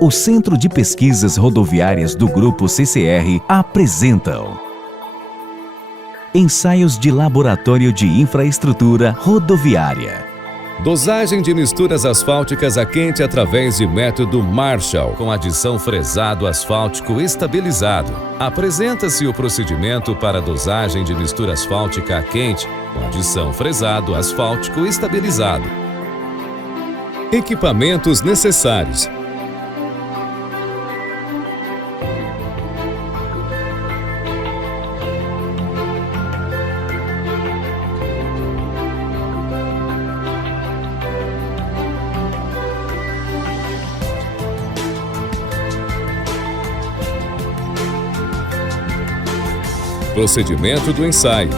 O Centro de Pesquisas Rodoviárias do Grupo CCR apresentam Ensaios de Laboratório de Infraestrutura Rodoviária. Dosagem de misturas asfálticas a quente através de método Marshall, com adição fresado asfáltico estabilizado. Apresenta-se o procedimento para dosagem de mistura asfáltica a quente, com adição fresado asfáltico estabilizado. Equipamentos necessários: procedimento do ensaio: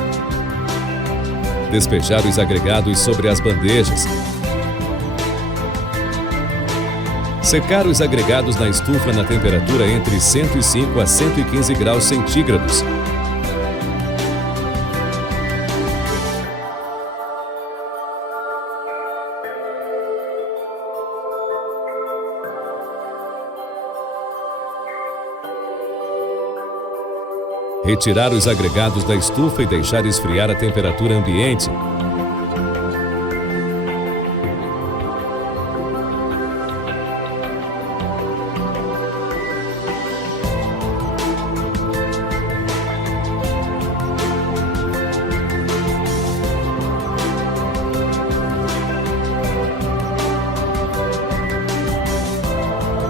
despejar os agregados sobre as bandejas, secar os agregados na estufa na temperatura entre 105 a 115 graus centígrados. Retirar os agregados da estufa e deixar esfriar a temperatura ambiente.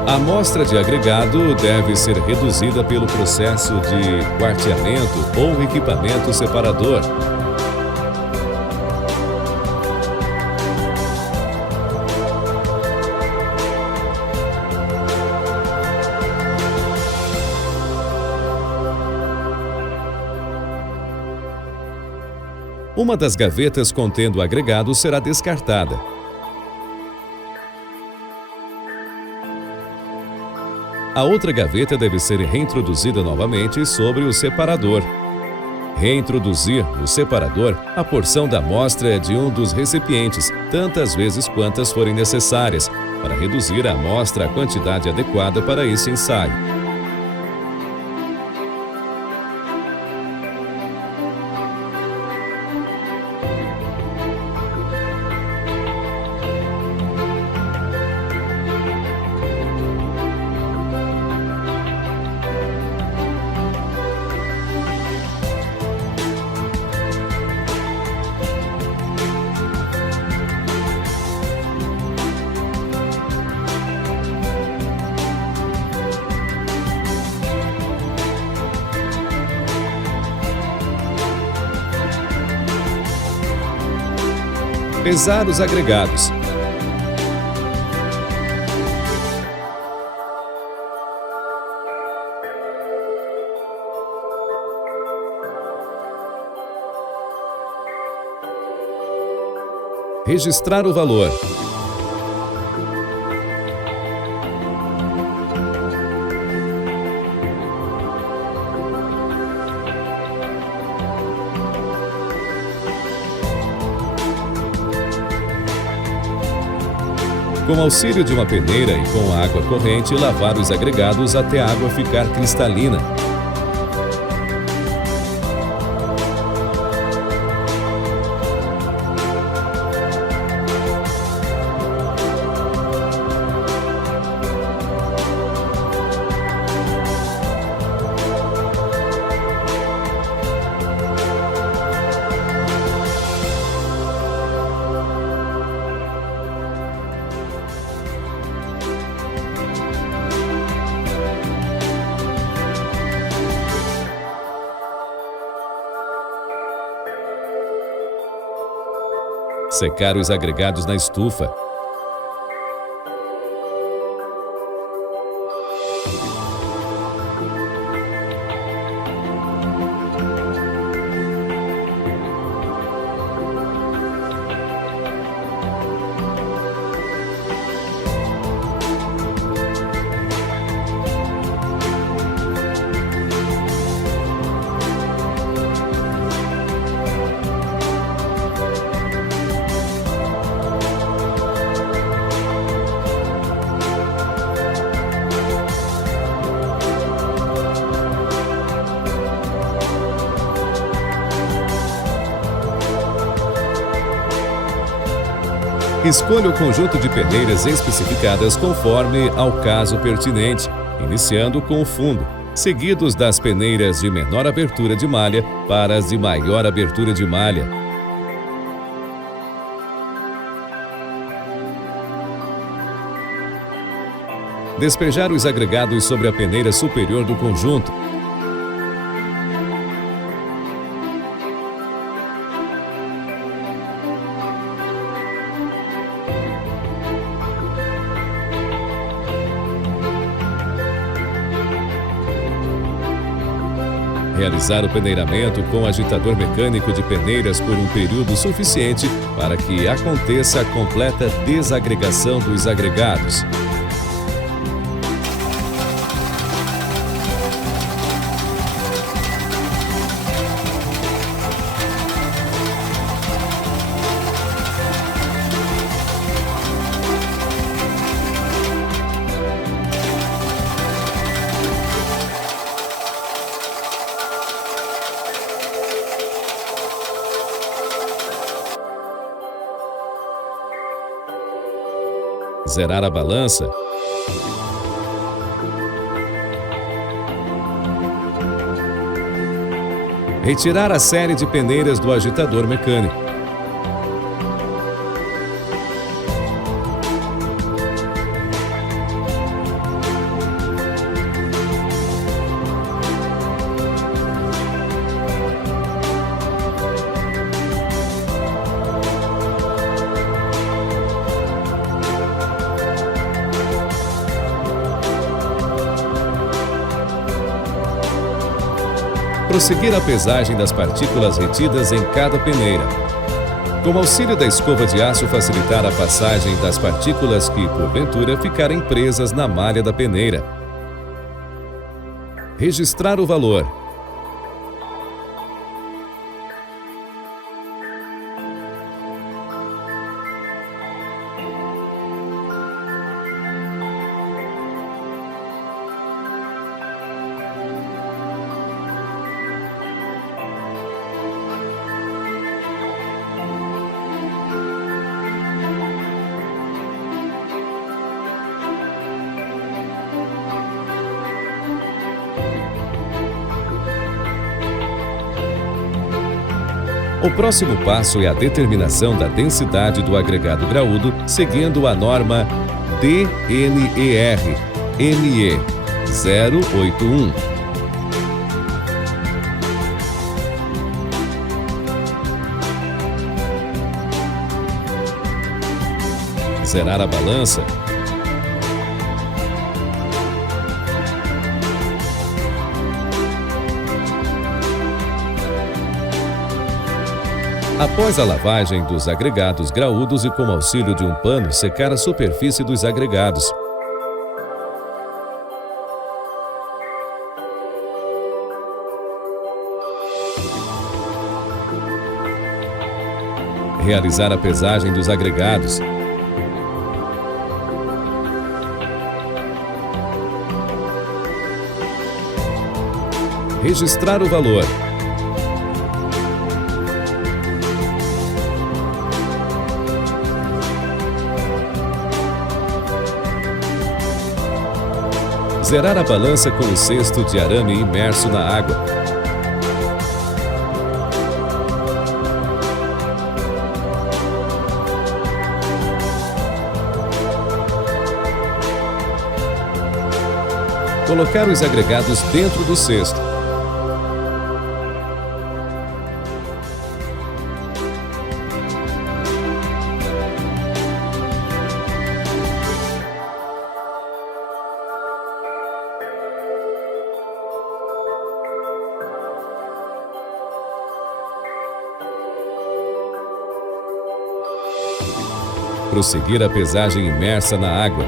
A amostra de agregado deve ser reduzida pelo processo de quarteamento ou equipamento separador. Uma das gavetas contendo o agregado será descartada. A outra gaveta deve ser reintroduzida novamente sobre o separador. Reintroduzir no separador a porção da amostra de um dos recipientes, tantas vezes quantas forem necessárias, para reduzir a amostra à quantidade adequada para esse ensaio. Pesar os agregados. Registrar o valor. Com auxílio de uma peneira e com a água corrente, lavar os agregados até a água ficar cristalina. Secar os agregados na estufa. Escolha o conjunto de peneiras especificadas conforme ao caso pertinente, iniciando com o fundo, seguidos das peneiras de menor abertura de malha para as de maior abertura de malha. Despejar os agregados sobre a peneira superior do conjunto. Realizar o peneiramento com agitador mecânico de peneiras por um período suficiente para que aconteça a completa desagregação dos agregados. Zerar a balança. Retirar a série de peneiras do agitador mecânico. Prosseguir a pesagem das partículas retidas em cada peneira. Com auxílio da escova de aço, facilitar a passagem das partículas que, porventura, ficarem presas na malha da peneira. Registrar o valor. O próximo passo é a determinação da densidade do agregado graúdo, seguindo a norma DNER-ME 081. Zerar a balança. Após a lavagem dos agregados graúdos e com auxílio de um pano, secar a superfície dos agregados. Realizar a pesagem dos agregados. Registrar o valor. Zerar a balança com o cesto de arame imerso na água. Colocar os agregados dentro do cesto. Prosseguir a pesagem imersa na água.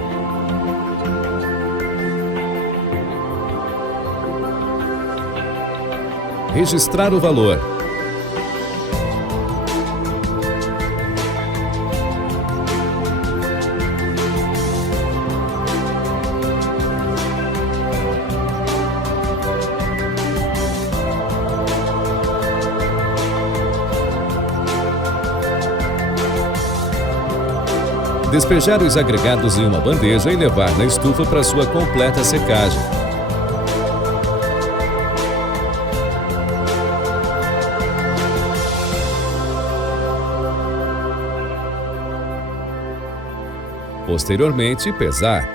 Registrar o valor. Despejar os agregados em uma bandeja e levar na estufa para sua completa secagem. Posteriormente, pesar.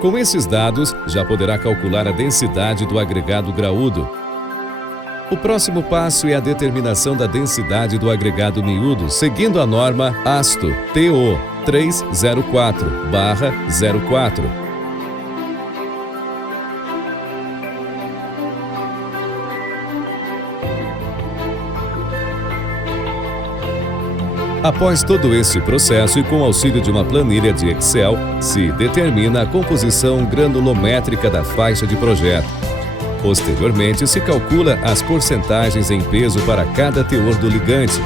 Com esses dados, já poderá calcular a densidade do agregado graúdo. O próximo passo é a determinação da densidade do agregado miúdo, seguindo a norma ASTO TO 304/04. Após todo esse processo e com auxílio de uma planilha de Excel, se determina a composição granulométrica da faixa de projeto. Posteriormente, se calcula as porcentagens em peso para cada teor do ligante.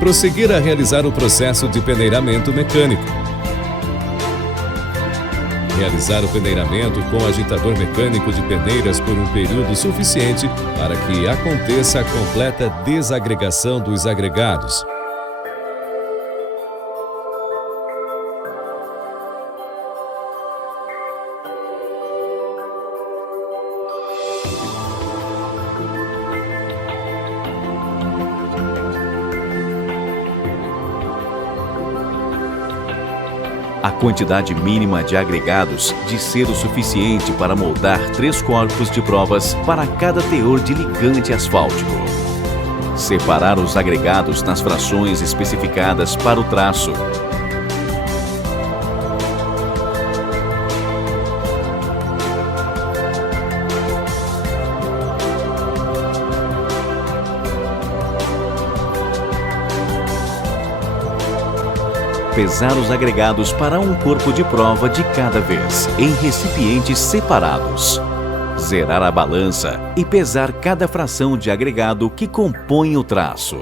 Prosseguir a realizar o processo de peneiramento mecânico. Realizar o peneiramento com agitador mecânico de peneiras por um período suficiente para que aconteça a completa desagregação dos agregados. A quantidade mínima de agregados de ser o suficiente para moldar 3 corpos de provas para cada teor de ligante asfáltico. Separar os agregados nas frações especificadas para o traço. Pesar os agregados para um corpo de prova de cada vez, em recipientes separados. Zerar a balança e pesar cada fração de agregado que compõe o traço.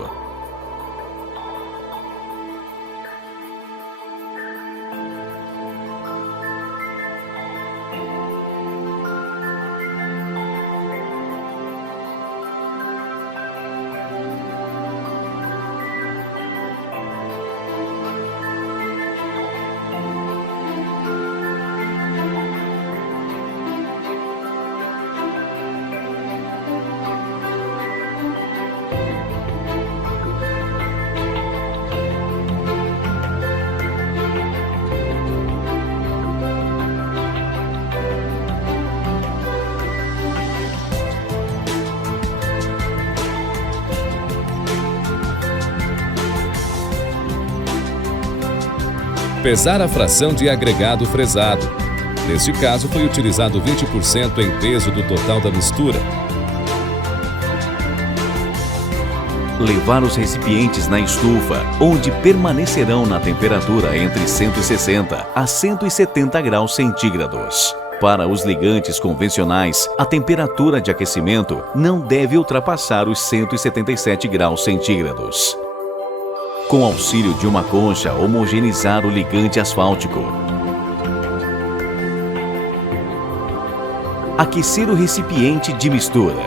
Pesar a fração de agregado fresado. Neste caso, foi utilizado 20% em peso do total da mistura. Levar os recipientes na estufa, onde permanecerão na temperatura entre 160 a 170 graus centígrados. Para os ligantes convencionais, a temperatura de aquecimento não deve ultrapassar os 177 graus centígrados. Com auxílio de uma concha, homogeneizar o ligante asfáltico. Aquecer o recipiente de mistura.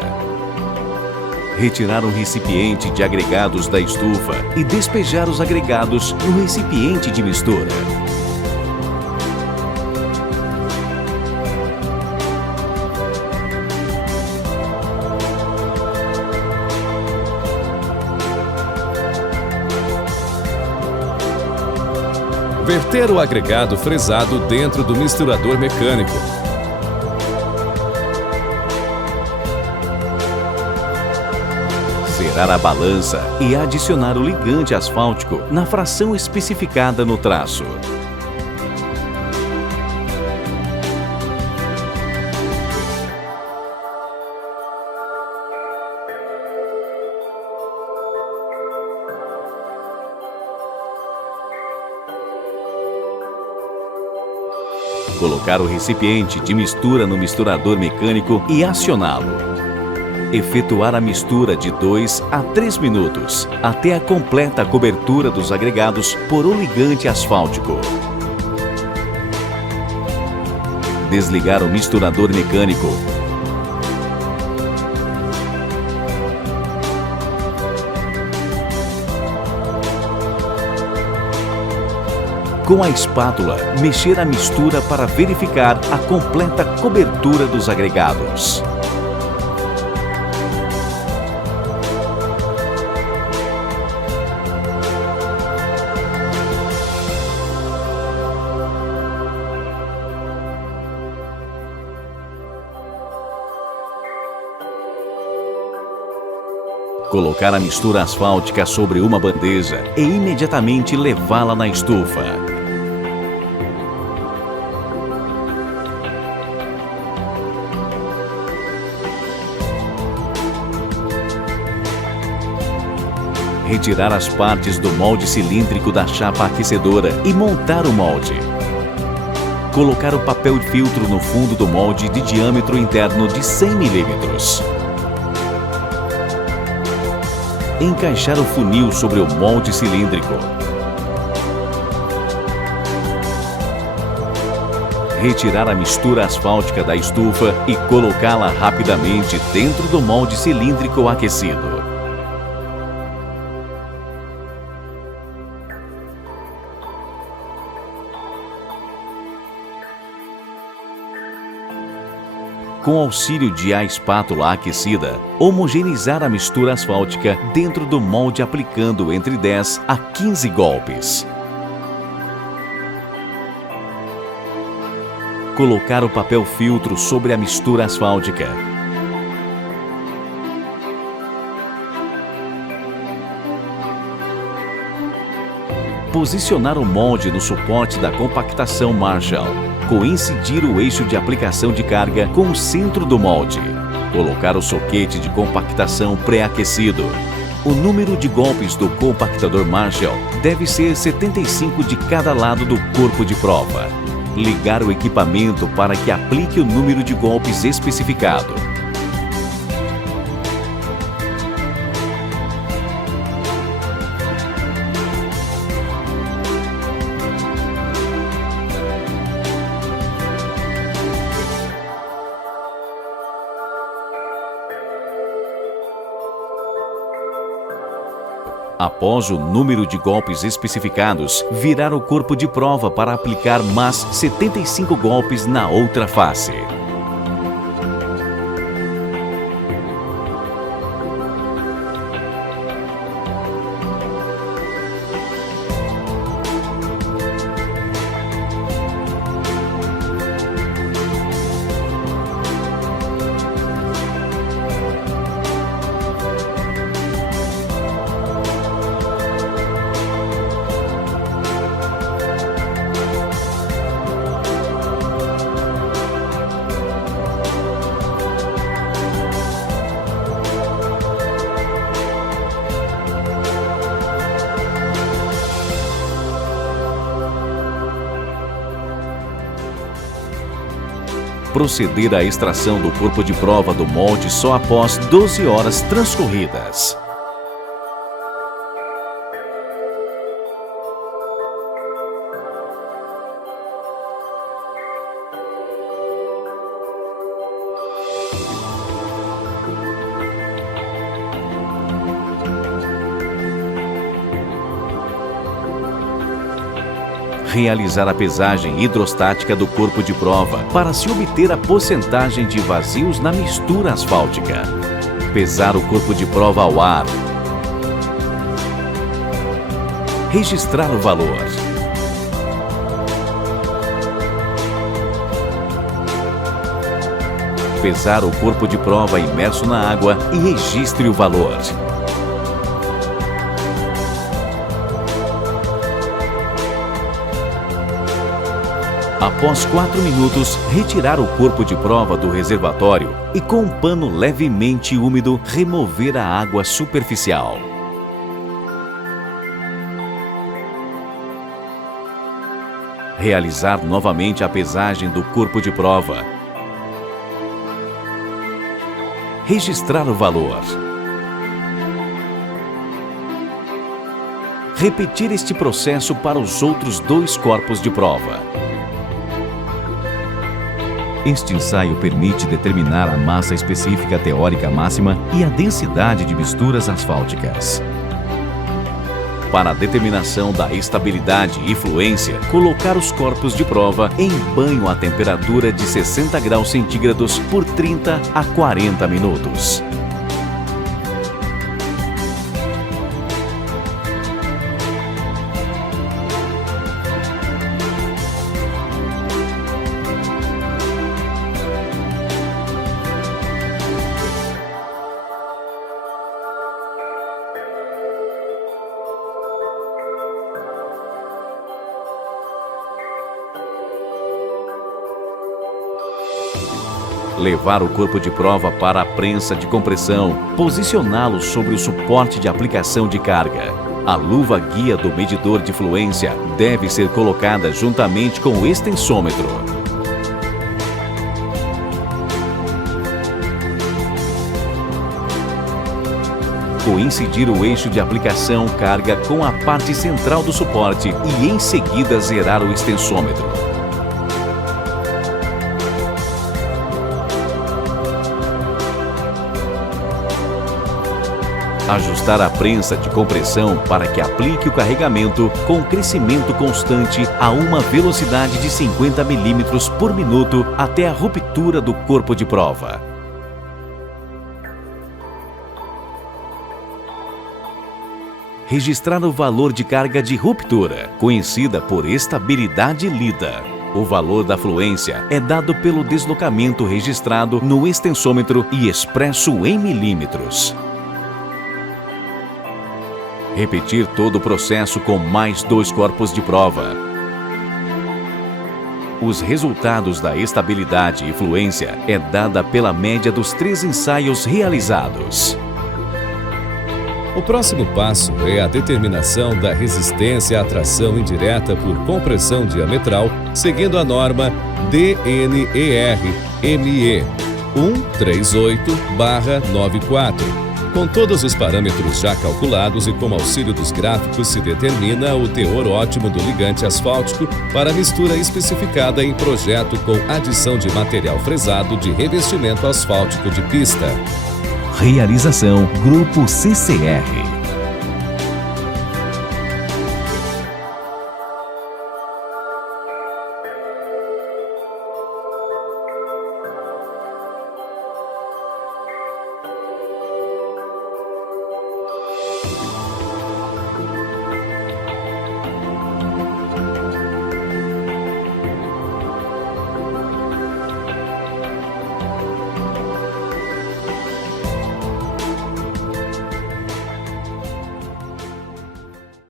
Retirar o recipiente de agregados da estufa e despejar os agregados no recipiente de mistura. Verter o agregado fresado dentro do misturador mecânico. Zerar a balança e adicionar o ligante asfáltico na fração especificada no traço. Colocar o recipiente de mistura no misturador mecânico e acioná-lo. Efetuar a mistura de 2 a 3 minutos, até a completa cobertura dos agregados por um ligante asfáltico. Desligar o misturador mecânico. Com a espátula, mexer a mistura para verificar a completa cobertura dos agregados. Colocar a mistura asfáltica sobre uma bandeja e imediatamente levá-la na estufa. Retirar as partes do molde cilíndrico da chapa aquecedora e montar o molde. Colocar o papel de filtro no fundo do molde de diâmetro interno de 100 milímetros. Encaixar o funil sobre o molde cilíndrico. Retirar a mistura asfáltica da estufa e colocá-la rapidamente dentro do molde cilíndrico aquecido. Com auxílio de a espátula aquecida, homogeneizar a mistura asfáltica dentro do molde aplicando entre 10 a 15 golpes. Colocar o papel filtro sobre a mistura asfáltica. Posicionar o molde no suporte da compactação Marshall. Coincidir o eixo de aplicação de carga com o centro do molde. Colocar o soquete de compactação pré-aquecido. O número de golpes do compactador Marshall deve ser 75 de cada lado do corpo de prova. Ligar o equipamento para que aplique o número de golpes especificado. Após o número de golpes especificados, virar o corpo de prova para aplicar mais 75 golpes na outra face. Proceder à extração do corpo de prova do molde só após 12 horas transcorridas. Realizar a pesagem hidrostática do corpo de prova para se obter a porcentagem de vazios na mistura asfáltica. Pesar o corpo de prova ao ar. Registrar o valor. Pesar o corpo de prova imerso na água e registre o valor. Após 4 minutos, retirar o corpo de prova do reservatório e com um pano levemente úmido, remover a água superficial. Realizar novamente a pesagem do corpo de prova. Registrar o valor. Repetir este processo para os outros 2 corpos de prova. Este ensaio permite determinar a massa específica teórica máxima e a densidade de misturas asfálticas. Para a determinação da estabilidade e fluência, colocar os corpos de prova em banho a temperatura de 60 graus centígrados por 30 a 40 minutos. Levar o corpo de prova para a prensa de compressão, posicioná-lo sobre o suporte de aplicação de carga. A luva guia do medidor de fluência deve ser colocada juntamente com o extensômetro. Coincidir o eixo de aplicação carga com a parte central do suporte e em seguida zerar o extensômetro. Ajustar a prensa de compressão para que aplique o carregamento com crescimento constante a uma velocidade de 50 mm por minuto até a ruptura do corpo de prova. Registrar o valor de carga de ruptura, conhecida por estabilidade lida. O valor da fluência é dado pelo deslocamento registrado no extensômetro e expresso em milímetros. Repetir todo o processo com mais 2 corpos de prova. Os resultados da estabilidade e fluência é dada pela média dos 3 ensaios realizados. O próximo passo é a determinação da resistência à tração indireta por compressão diametral, seguindo a norma DNER-ME 138/94. Com todos os parâmetros já calculados e com auxílio dos gráficos se determina o teor ótimo do ligante asfáltico para a mistura especificada em projeto com adição de material fresado de revestimento asfáltico de pista. Realização Grupo CCR.